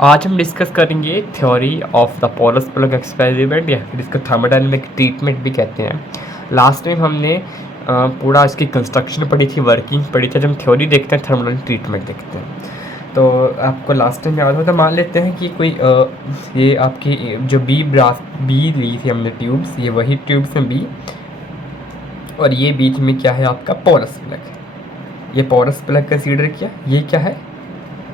आज हम डिस्कस करेंगे theory of the porous plug experiment या फिर इसको थर्मोडायनेमिक ट्रीटमेंट भी कहते हैं। लास्ट टाइम हमने पूरा इसकी कंस्ट्रक्शन पढ़ी थी, वर्किंग पढ़ी थी। जब हम थ्योरी देखते हैं थर्मोडायनेमिक ट्रीटमेंट देखते हैं। तो आपको लास्ट टाइम याद हो तो मान लेते हैं कि कोई ये आपकी जो बी ली थी हमने ट्यूब्स, ये वही ट्यूब्स हैं बी, और ये बीच में क्या है आपका पोरस प्लग। ये पोरस प्लग कंसीडर किया, ये क्या है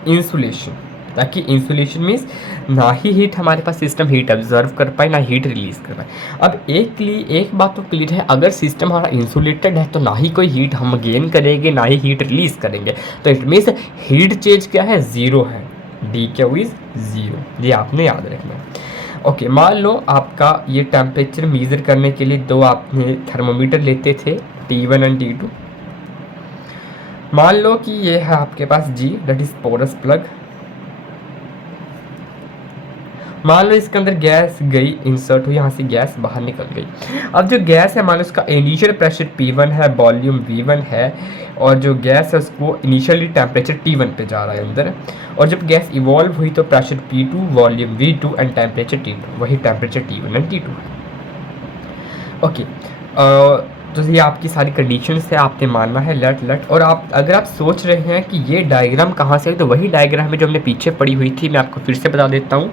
इंसुलेशन, ताकि इंसुलेशन मीन्स ना ही हीट हमारे पास सिस्टम हीट ऑब्जर्व कर पाए ना हीट रिलीज कर पाए। अब एक बात तो क्लियर है, अगर सिस्टम हमारा इंसुलेटेड है तो ना ही कोई हीट हम गेन करेंगे ना ही हीट रिलीज करेंगे। तो इट मीन्स हीट चेंज क्या है, ज़ीरो है। डी क्यू इज ज़ीरो, ये आपने याद रखना है। ओके, मान लो आपका ये टेम्परेचर मेजर करने के लिए दो आपने थर्मोमीटर लेते थे, T1 एंड T2। मान लो कि ये है आपके पास G, that is porous plug. मान लो इसके अंदर गैस गई, इंसर्ट हुई, यहाँ से गैस बाहर निकल गई। अब जो गैस है, मान लो इसका इनिशियल प्रेशर P1 है, वॉल्यूम V1 है, और जो गैस है उसको इनिशियली टेम्परेचर T1 पे जा रहा है अंदर, और जब गैस इवॉल्व हुई तो pressure P2, volume V2 and temperature T2, वही टेम्परेचर T1 एंड T2 है। ओके, तो ये आपकी सारी कंडीशंस है, आपने मानना है लेट। और आप अगर आप सोच रहे हैं कि ये डायग्राम कहाँ से है, तो वही डायग्राम है जो हमने पीछे पढ़ी हुई थी। मैं आपको फिर से बता देता हूँ।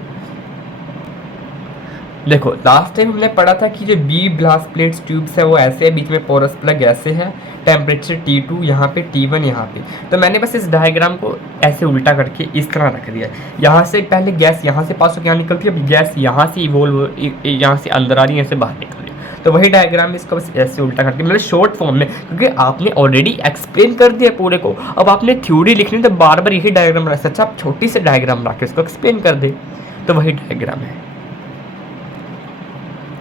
देखो, लास्ट टाइम हमने पढ़ा था कि जो बी ग्लास प्लेट्स ट्यूब्स है वो ऐसे है, बीच में पोरस प्लग ऐसे है, टेम्परेचर T2 यहाँ पे, T1 यहाँ पे। तो मैंने बस इस डायग्राम को ऐसे उल्टा करके इस तरह रख दिया। यहाँ से पहले गैस यहाँ से पास होकर यहाँ निकलती है, अभी गैस यहाँ से इवोल्व, यहाँ से अंदर आ रही है, यहाँ से बाहर निकल रही है। तो वही डायग्राम इसको बस ऐसे उल्टा करके, मतलब शॉर्ट फॉर्म में, क्योंकि आपने ऑलरेडी एक्सप्लेन कर दिया पूरे को। अब आपने थ्योरी लिखनी तो बार बार यही डायग्राम रख, अच्छा आप छोटी से डायग्राम रख के इसको एक्सप्लेन कर दे। तो वही डायग्राम है,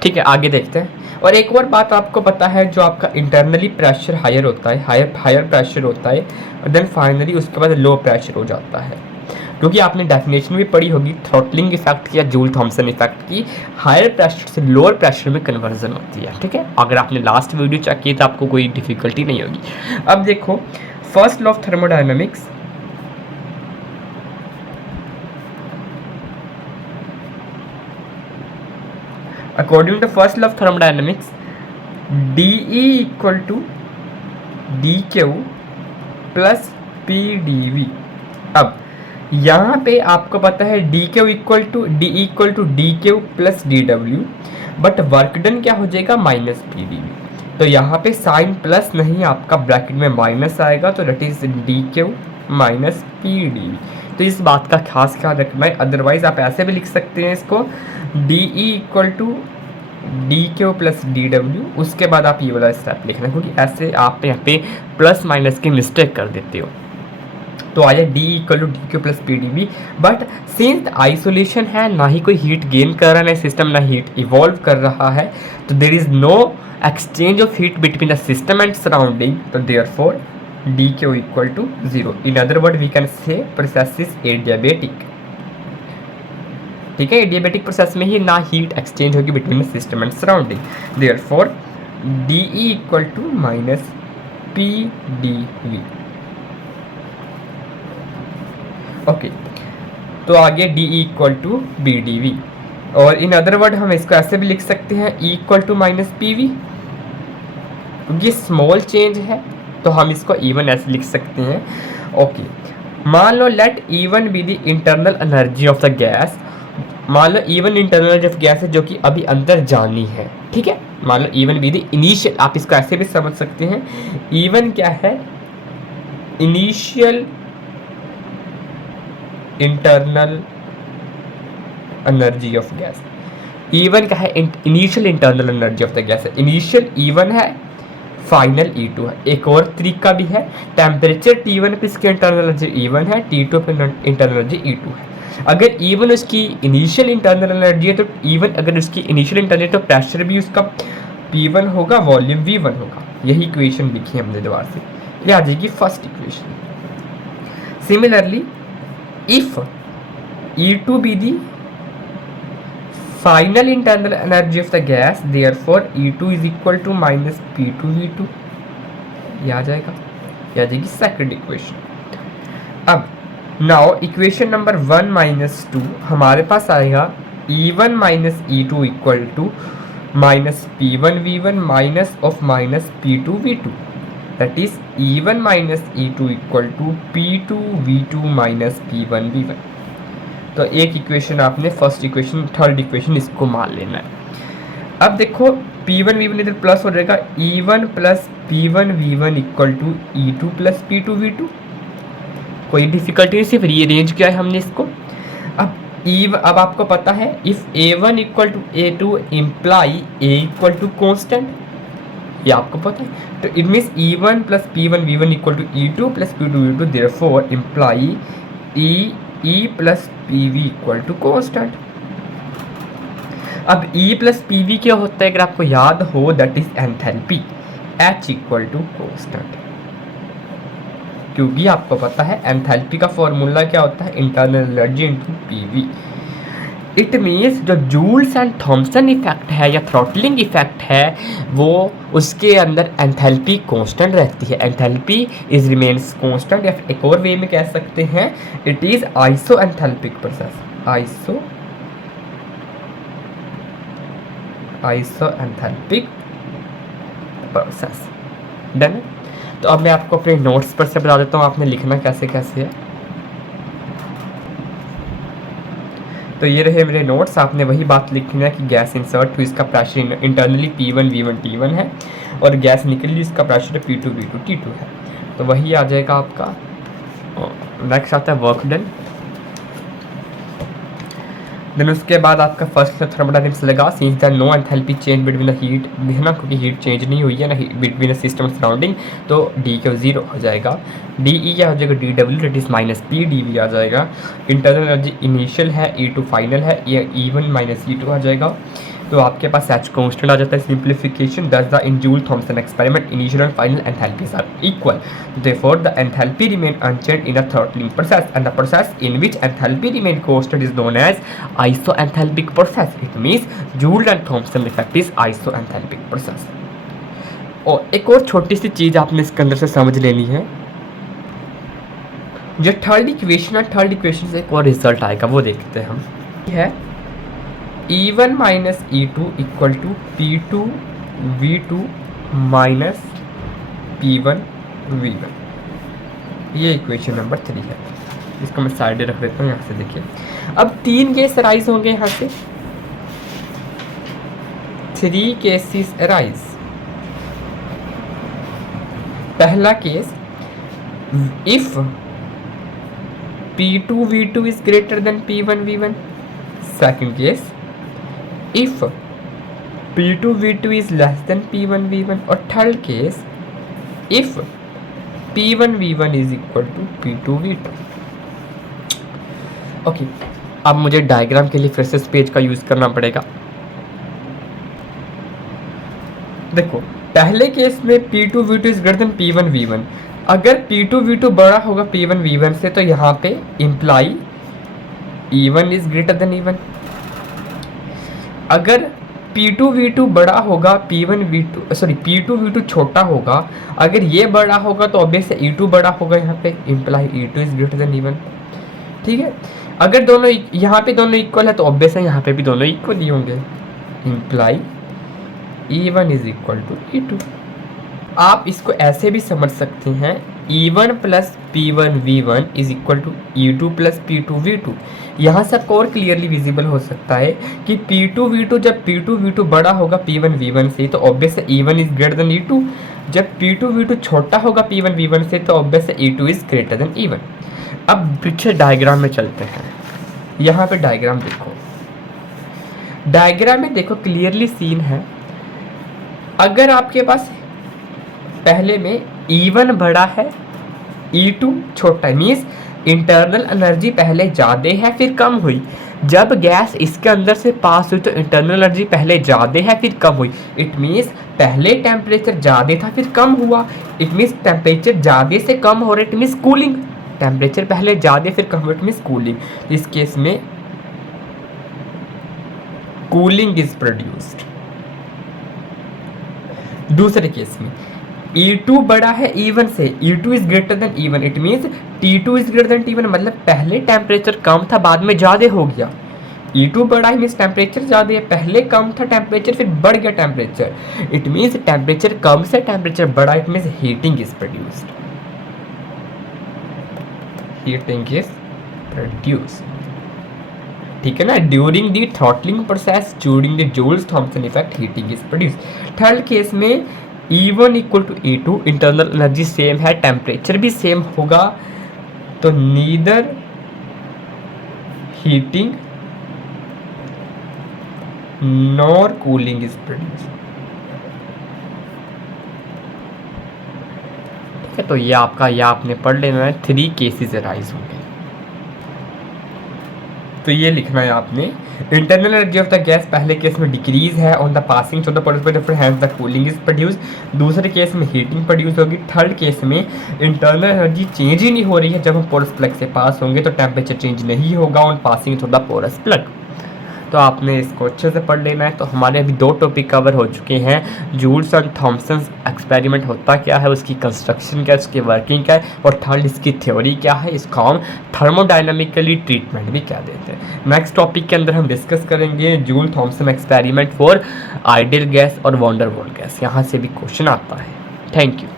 ठीक है। आगे देखते हैं। और एक और बात आपको पता है, जो आपका इंटरनली प्रेशर हायर होता है, हायर प्रेशर होता है, और देन फाइनली उसके बाद लो प्रेशर हो जाता है। क्योंकि आपने डेफिनेशन भी पढ़ी होगी थ्रॉटलिंग इफेक्ट या जूल थॉमसन इफेक्ट की, हायर प्रेशर से लोअर प्रेशर में कन्वर्जन होती है, ठीक है। अगर आपने लास्ट वीडियो चेक की तो आपको कोई डिफिकल्टी नहीं होगी। अब देखो, first law of thermodynamics, according to first law of thermodynamics, dE equal to dQ plus PdV। अब यहाँ पे आपको पता है dQ equal to dQ plus dW, but work done क्या हो जाएगा, माइनस PdV। तो यहाँ पे साइन प्लस नहीं, आपका ब्रैकेट में माइनस आएगा, तो that is dQ minus PdV। तो इस बात का खास ख्याल रखना है। अदरवाइज आप ऐसे भी लिख सकते हैं इसको, DE equal to DQ plus DW, उसके बाद आप ये वाला स्टेप लिखना, क्योंकि ऐसे आप यहाँ पे प्लस माइनस की मिस्टेक कर देते हो। तो आया D equal to DQ plus PdV, but since isolation है, ना ही कोई हीट गेन कर रहा है सिस्टम, ना हीट इवॉल्व कर रहा है, तो there is no exchange of heat between the system and surrounding, तो therefore dQ equal to 0। In other word we can say process is adiabatic, ठीक है। एडियाबेटिक प्रोसेस में ही ना हीट एक्सचेंज होगी between the system and surrounding, therefore DE equal to minus PdV। Okay, तो आगे DE equal to BdV, और इन other word हम इसको ऐसे भी लिख सकते हैं E equal to minus PV, क्योंकि स्मॉल चेंज है तो हम इसको E1 ऐसे लिख सकते हैं। ओके, मान लो let E1 be the internal energy of the gas. मान लो E1 internal energy of gas है जो कि अभी अंदर जानी है, ठीक है। मान लो E1 बी द इनिशियल, आप इसको ऐसे भी समझ सकते हैं, E1 क्या है, initial internal energy of gas. E1 क्या है, initial internal energy of the gas है। इनिशियल E1 है, फाइनल E2 है। एक और तरीका भी है, टेम्परेचर T1 पे इसकी इंटरनल एनर्जी E1 है, T2 पे इंटरनल एनर्जी E2 है। अगर E1 उसकी इनिशियल इंटरनल एनर्जी है, तो E1 अगर उसकी इनिशियल इंटरनल, तो प्रेशर भी उसका P1 होगा, वॉल्यूम V1 होगा। यही इक्वेशन लिखी है हमने दोबारा से, ये आ जाएगी first equation. Similarly if E2 be the final internal energy of the gas, therefore E2 is equal to minus P2V2, ये आ जाएगा, ये आ जाएगी सेकंड इक्वेशन। अब नाउ इक्वेशन नंबर 1 माइनस 2 हमारे पास आएगा E1 minus E2 equal to minus P1V1 minus of minus P2V2, that is E1 minus E2 equal to P2V2 minus P1V1। तो एक इक्वेशन आपने फर्स्ट इक्वेशन, थर्ड इक्वेशन इसको मान लेना है। अब देखो P1V1 इधर प्लस हो जाएगा, E1 plus P1V1 equal to E2 plus P2V2। कोई डिफिकल्टी नहीं, सिर्फ रीअरेंज किया है हमने इसको। अब आपको पता है if A1 equal to A2 imply A equal to constant, ये आपको पता है। तो it means E1 plus P1V1 equal to E2 plus P2V2, therefore imply E plus PV equal to constant. अब E प्लस PV क्या होता है अगर आपको याद हो, that is enthalpy, H equal to constant. क्योंकि आपको पता है एंथैल्पी का फॉर्मूला क्या होता है, internal energy into PV. It means जो जूल्स एंड थॉमसन इफेक्ट है या थ्रॉटलिंग इफेक्ट है, वो उसके अंदर एंथैल्पी कांस्टेंट रहती है। एंथैल्पी इज रिमेन्स कांस्टेंट, या एक और वे में कह सकते हैं it is iso enthalpic process, iso enthalpic process. Done. तो अब मैं आपको अपने नोट्स पर से बता देता हूँ आपने लिखना कैसे कैसे है। तो ये रहे मेरे नोट्स, आपने वही बात लिखनी है कि गैस इंसर्ट हुई, इसका प्रेशर इंटरनली P1V1 T1 है और गैस निकली, इसका प्रेशर P2V2 T2 है। तो वही आ जाएगा आपका। नेक्स्ट आता है वर्क डन। देन उसके बाद आपका फर्स्ट थर्मोडायनेमिक्स लगा, since that no enthalpy change between the heat, है ना, क्योंकि हीट चेंज नहीं हुई है ना बिटवीन द सिस्टम सराउंडिंग, तो डी क्यू 0 हो जाएगा। डी ई क्या हो जाएगा, D W that is minus P D V आ जाएगा। इंटरनल एनर्जी इनिशियल है, E2 फाइनल है, ये E1 माइनस E2 आ जाएगा। तो आपके पास H कांस्टेंट आ जाता है। Simplification, thus the in Joule Thomson experiment initial and final enthalpies are equal, therefore the enthalpy remain unchanged in a throttling process, and the process in which enthalpy remain constant is known as isoenthalpic process. It means Joule and Thomson effect is isoenthalpic process. और एक और छोटी सी चीज आपने इसके अंदर से समझ लेनी है, जो थर्ड इक्वेशन है, थर्ड इक्वेशन से एक और रिजल्ट आएगा, वो देखते हैं हम। है E1 minus E2 equal to P2V2 minus P1V1, ये इक्वेशन नंबर 3 है। इसको मैं साइड रख देता हूँ, यहाँ से देखिए। अब 3 केस अराइज होंगे यहाँ से, 3 केसेस अराइज। पहला case, if P2V2 is greater than P1V1। Second case, if P2V2 is less than P1V1। और third case, if P1V1 is equal to P2V2। Okay, अब मुझे डायग्राम के लिए फिर से इस पेज का यूज करना पड़ेगा। देखो पहले केस में P2V2 is greater than P1V1, अगर P2V2 बड़ा होगा P1V1 से, तो यहाँ पे imply E1 is greater than E1। अगर P2V2 बड़ा होगा P2V2 छोटा होगा, अगर ये बड़ा होगा तो ऑब्वियस E2 बड़ा होगा, यहाँ पे imply E2 is greater than E1। ठीक है, अगर दोनों यहाँ पे दोनों इक्वल है तो ऑब्वियस है यहाँ पे भी दोनों इक्वल ही होंगे, imply E1 is equal to E2। आप इसको ऐसे भी समझ सकते हैं, E1 plus P1V1 is equal to E2 plus P2V2। यहाँ से आपको और क्लियरली विजिबल हो सकता है कि P2V2, जब P2V2 बड़ा होगा P1V1 से, तो ऑब्वियस है E1 is greater than E2। जब P2V2 छोटा होगा P1V1 से, तो ऑब्वियस है E2 is greater than E1। अब पीछे डायग्राम में चलते हैं। यहाँ पे डायग्राम देखो, डायग्राम में देखो क्लियरली सीन है। अगर आपके पास पहले में E1 बड़ा है, E2 छोटा है, मीन्स इंटरनल एनर्जी पहले ज़्यादा है फिर कम हुई। जब गैस इसके अंदर से पास हुई तो इंटरनल एनर्जी पहले ज़्यादा है फिर कम हुई। इट मीन्स पहले टेम्परेचर ज़्यादा था फिर कम हुआ। इट मीन्स टेम्परेचर ज़्यादा से कम हो रहा है, इट मीन्स कूलिंग। टेम्परेचर पहले ज़्यादा फिर कम हो, इट मीन्स कूलिंग। इस केस में कूलिंग इज प्रोड्यूस्ड। दूसरे केस में E2 बड़ा है E1 से, E2 is greater than E1, it means T2 is greater than T1, मतलब पहले टेम्परेचर कम था बाद में ज़्यादा हो गया। E2 बड़ा है मीन्स टेम्परेचर ज़्यादा है, पहले कम था टेम्परेचर फिर बढ़ गया टेम्परेचर, इट मीन्स टेम्परेचर कम से टेम्परेचर बढ़ा, it means heating is produced, heating is produced, ठीक है ना। During the throttling process, during the Joule's Thomson effect, heating is produced. Third case में E1 equal to E2, internal energy same है, temperature भी same होगा, तो neither heating nor cooling is produced, ठीक है। तो ये आपने पढ़ लेना है, 3 केसेस अराइज होंगे, तो ये लिखना है आपने। Internal energy of the gas पहले केस में डिक्रीज है on the passing through the polar, hence the cooling is produce. दूसरे केस में हीटिंग प्रोड्यूस होगी। थर्ड केस में इंटरनल एनर्जी चेंज ही नहीं हो रही है, जब हम पोरस प्लग से पास होंगे तो टेम्परेचर चेंज नहीं होगा on passing through the porous plug. तो आपने इसको अच्छे से पढ़ लेना है। तो हमारे अभी 2 टॉपिक कवर हो चुके हैं, जूल्स एंड थॉम्सन एक्सपेरिमेंट होता क्या है, उसकी कंस्ट्रक्शन क्या है, उसकी वर्किंग क्या है, और थर्ड इसकी थ्योरी क्या है, इसको हम थर्मोडाइनमिकली ट्रीटमेंट भी क्या देते हैं। नेक्स्ट टॉपिक के अंदर हम डिस्कस करेंगे joule Thompson experiment for ideal gas और वंडर वॉल गैस, यहाँ से भी क्वेश्चन आता है। Thank you.